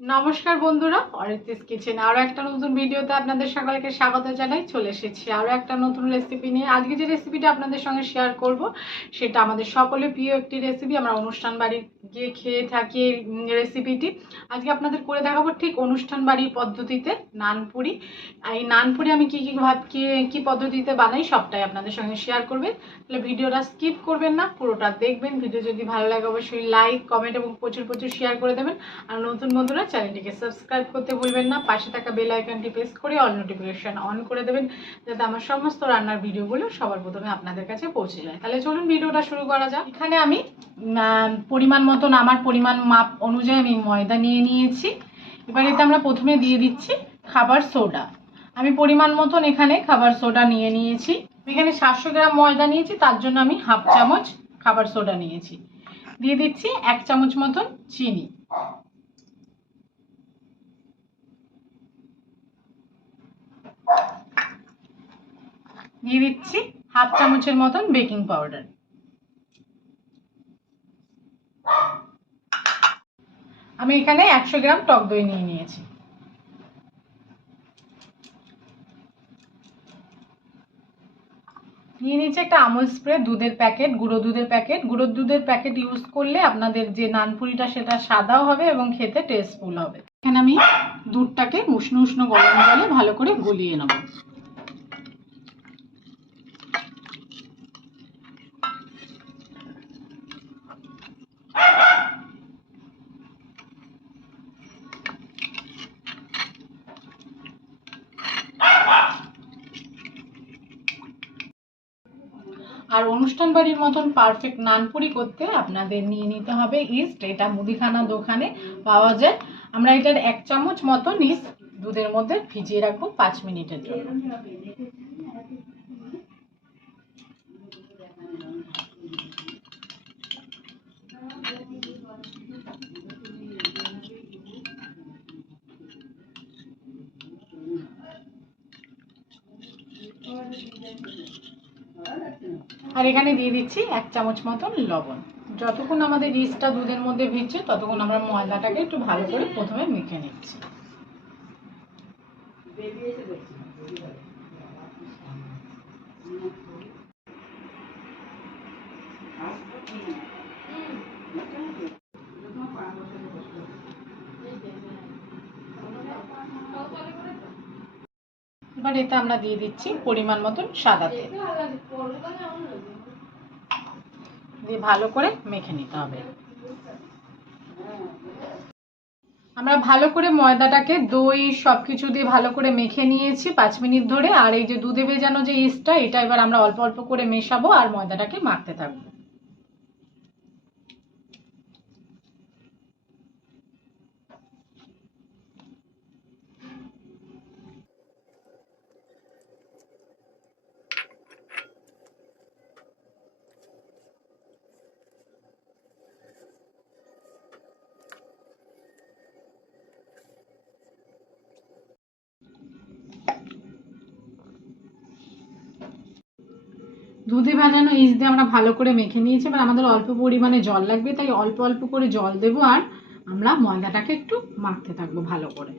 নমস্কার বন্ধুরা, অরিত্রিস কিচেন আরও একটা নতুন ভিডিওতে আপনাদের সকলকে স্বাগত জানাই। চলে এসেছি আরও একটা নতুন রেসিপি নিয়ে। আজকে যে রেসিপিটা আপনাদের সঙ্গে শেয়ার করব সেটা আমাদের সকলের প্রিয় একটি রেসিপি। আমরা অনুষ্ঠান বাড়ি গিয়ে খেয়ে থাকি রেসিপিটি। আজকে আপনাদের করে দেখাবো ঠিক অনুষ্ঠান বাড়ির পদ্ধতিতে নানপুরি। এই নানপুরি আমি কী পদ্ধতিতে বানাই সবটাই আপনাদের সঙ্গে শেয়ার করবে। তাহলে ভিডিওটা স্কিপ করবেন না, পুরোটা দেখবেন। ভিডিও যদি ভালো লাগে অবশ্যই লাইক, কমেন্ট এবং প্রচুর শেয়ার করে দেবেন। আর নতুন বন্ধুরা চ্যানেলটিকে সাবস্ক্রাইব করতে ভুলবেন না। পাশে থাকা বেল আইকনটি প্রেস করে অল নোটিফিকেশন অন করে দেবেন, যাতে আমার সমস্ত রান্নার ভিডিওগুলো সবার প্রথমে আপনাদের কাছে পৌঁছে যায়। তাহলে চলুন ভিডিওটা শুরু করা যাক। এখানে আমি পরিমাণ মতন, আমার পরিমাণ মাপ অনুযায়ী আমি ময়দা নিয়ে নিয়েছি। এবার এতে আমরা প্রথমে দিয়ে দিচ্ছি খাবার সোডা। আমি পরিমাণ মতন এখানে খাবার সোডা নিয়ে নিয়েছি। এখানে 700 গ্রাম ময়দা নিয়েছি, তার জন্য আমি হাফ চামচ খাবার সোডা নিয়েছি। দিয়ে দিচ্ছি 1 চামচ মতন চিনি। দিয়ে দিচ্ছি হাফ চামচের মতন বেকিং পাউডার। আমি এখানে 100 গ্রাম টক দই নিয়ে নিয়েছি। নিয়ে নিয়েছি একটা আমুল স্প্রে দুধের প্যাকেট, গুঁড়ো দুধের প্যাকেট। গুঁড়ো দুধের প্যাকেট ইউজ করলে আপনাদের যে নানপুরিটা সেটা সাদাও হবে এবং খেতে টেস্টফুল হবে। এখানে আমি দুধটাকে উষ্ণ উষ্ণ গরম জলে ভালো করে গলিয়ে নেব। আর অনুষ্ঠান বাড়ির মতন পারফেক্ট নানপুরি করতে আপনাদের নিয়ে নিতে হবে ইস্ট। এটা মুদিখানা দোকানে পাওয়া যায়। আমরা এটার 1 চামচ মতন ইস্ট দুধের মধ্যে ভিজিয়ে রাখবো 5 মিনিটের জন্য। আর এখানে দিয়ে দিচ্ছি 1 চামচ মতন লবণ। যতক্ষণ আমাদের ইস্টটা দুধের মধ্যে ভিজছে ততক্ষণ আমরা ময়দাটাকে একটু ভালো করে প্রথমে মেখে নিচ্ছি। এবার এতে আমরা দিয়ে দিচ্ছি পরিমাণ মতন সাদা তেল, দিয়ে ভালো করে মেখে নিতে হবে। আমরা ভালো করে ময়দাটাকে দই সবকিছু দিয়ে ভালো করে মেখে নিয়েছি 5 মিনিট ধরে। আর এই যে দুধে ভেজানো যে ইস্টটা, এটা এবার আমরা অল্প অল্প করে মেশাবো আর ময়দাটাকে মাখতে থাকবো। দুধে ভাজানো ইস্ট দিয়ে আমরা ভালো করে মেখে নিয়েছি। এবার আমাদের অল্প পরিমাণে জল লাগবে, তাই অল্প অল্প করে জল দেব আর আমরা ময়দাটাকে একটু মাখতে থাকবো ভালো করে।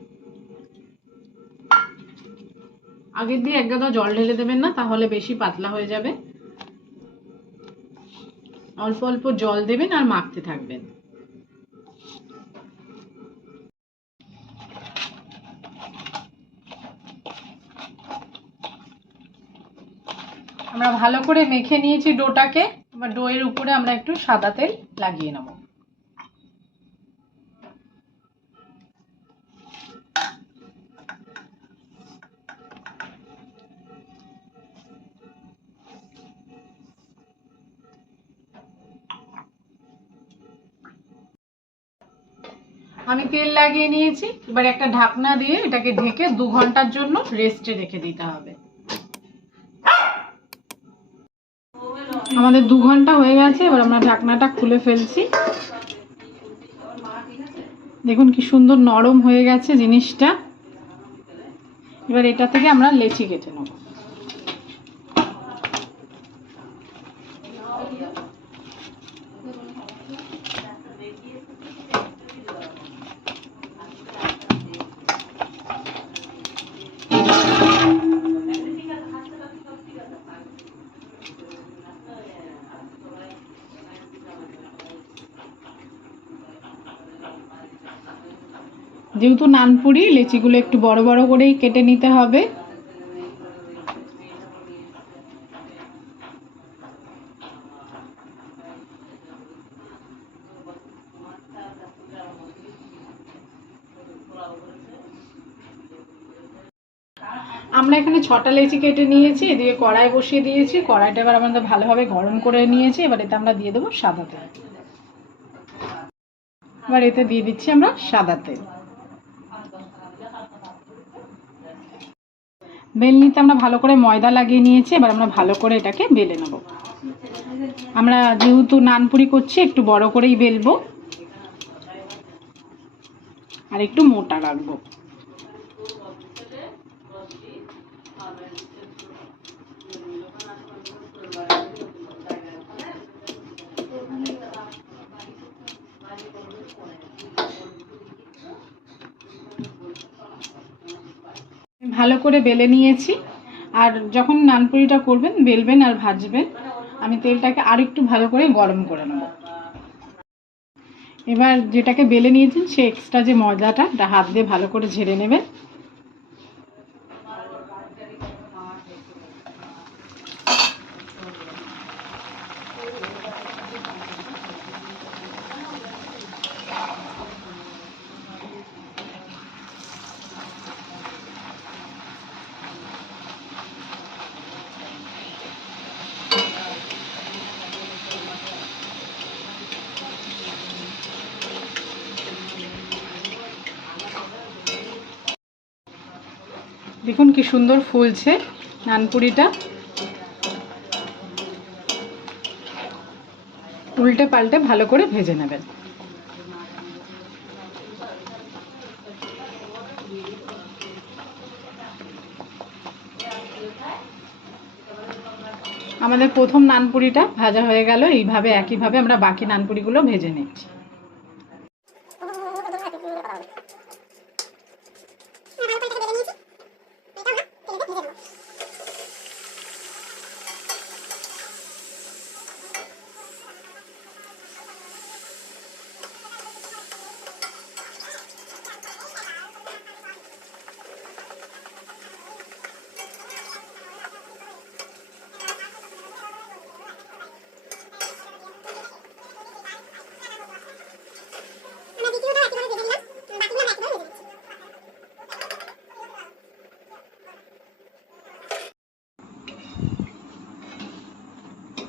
আগের দিয়ে এক গাদা জল ঢেলে দেবেন না, তাহলে বেশি পাতলা হয়ে যাবে। অল্প অল্প জল দেবেন আর মাখতে থাকবেন। আমরা ভালো করে মেখে নিয়েছি ডোটাকে। এবার ডোয়ের উপরে আমরা একটু সাদা তেল লাগিয়ে নেব। আমি তেল লাগিয়ে নিয়েছি। এবার একটা ঢাকনা দিয়ে এটাকে ঢেকে 2 ঘন্টার জন্য রেস্টে রেখে দিতে হবে। আমাদের 2 ঘন্টা হয়ে গেছে। এবার আমরা ঢাকনাটা খুলে ফেলছি। দেখুন কি সুন্দর নরম হয়ে গেছে জিনিসটা। এবার এটা থেকে আমরা লেচি কেটে নেব। যেহেতু নানপুরি, লেচিগুলো একটু বড় বড় করেই কেটে নিতে হবে। আমরা এখানে 6টা লেচি কেটে নিয়েছি, এদিকে কড়াই বসিয়ে দিয়েছি। কড়াইটা এবার আমাদের ভালোভাবে গরম করে নিয়েছি। এবার এতে আমরা দিয়ে দেবো সাদা তেল। এবার এতে দিয়ে দিচ্ছি আমরা সাদা তেল। বেলনিতে আমরা ভালো করে ময়দা লাগিয়ে নিয়েছি। এবার আমরা ভালো করে এটাকে বেলে নেব। আমরা যেহেতু নানপুরি করছি একটু বড় করেই বেলবো আর একটু মোটা রাখবো। ভালো করে বেলে নিয়েছি। আর যখন নানপুরিটা করবেন, বেলবেন আর ভাজবেন, আমি তেলটাকে আর একটু ভালো করে গরম করে নেব। এবার যেটাকে বেলে নিয়েছেন সে এক্সট্রা যে ময়দাটা হাত দিয়ে ভালো করে ঝেড়ে নেবেন। দেখুন কি সুন্দর ফুলছে নানপুরিটা। উল্টে পাল্টে ভালো করে ভেজে নেবেন। আমাদের প্রথম নানপুরিটা ভাজা হয়ে গেল। এইভাবে একইভাবে আমরা বাকি নানপুরিগুলো ভেজে নিচ্ছি।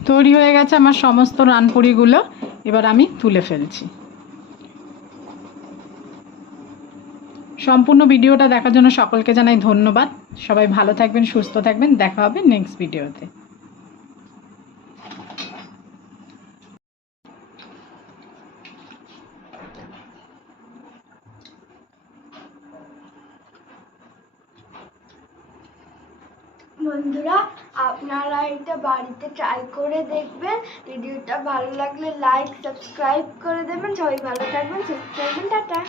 তৈরি হয়ে গেছে আমার সমস্ত নানপুরিগুলো। এবার আমি তুলে ফেলছি। সম্পূর্ণ ভিডিওটা দেখার জন্য সকলকে জানাই ধন্যবাদ। সবাই ভালো থাকবেন, সুস্থ থাকবেন। দেখা হবে নেক্সট ভিডিওতে। বন্ধুরা, আপনারা এটা বাড়িতে ট্রাই করে দেখবেন। ভিডিওটা ভালো লাগলে লাইক সাবস্ক্রাইব করে দেবেন। সবাই ভালো থাকবেন, সুস্থ থাকবেন। টাটা।